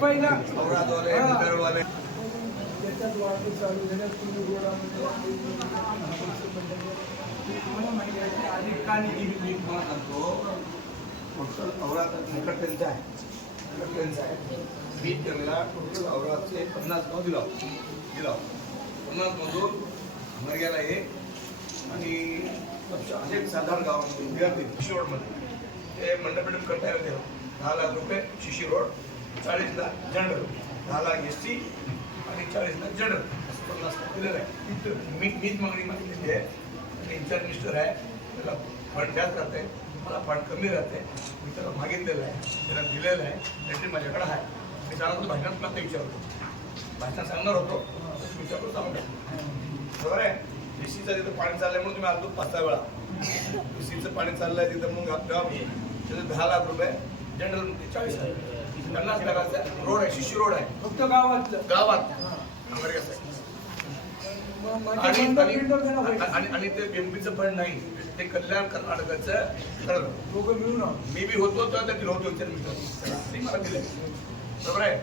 पहिला औरादवाले बिदरवाले त्याच्यात वाहतूक चालू झाल्यास तुम्ही रोडामध्ये मला माहिती आहे की आधी का निधी मी तुम्हाला सांगतो टोटल औराद त्यांचा आहे त्यांचा आहे मी त्यांना टोटल औरादचे 50 गाव दिला 50 मधून मर्याला एक आणि अनेक साधारण गावामध्ये विद्यार्थी शिशी रोडमध्ये ते मंडपेटून करता येते 10 लाख रुपये शिशी रोड 40 लाख जनरल 10 लाख SC आणि 40 लाख जनरल 50 लाख दिलेलं आहे मीच मागणी मागितलेली आहे आणि इन्चार्ज मिनिस्टर आहे त्याला फंड जास्त राहते मला फंड कमी राहते मी त्याला मागितलेलं आहे त्याला दिलेलं आहे त्याची माझ्याकडे आहे मी सांगतो भाषणात मला ते विचारतो भाषणात सांगणार होतो विचारतो सांगू बरोबर आहे एसीचं तिथं पाणी चाललंय म्हणून तुम्ही आलो 5-6 वेळा एसीचं पाणी चाललंय तिथं मग त्याचं 10 लाख रुपये जनरल 40 लाख 50 लाखाचा रोड आहे शिशी रोड आहे फक्त गावातलं गावात आणि ते एमपीचं फंड नाही ते कल्याण कर्नाटकाचं ठरलं दोघं मिळून मी बी होतो तर ते दिलं होतं मला दिले बरोबर आहे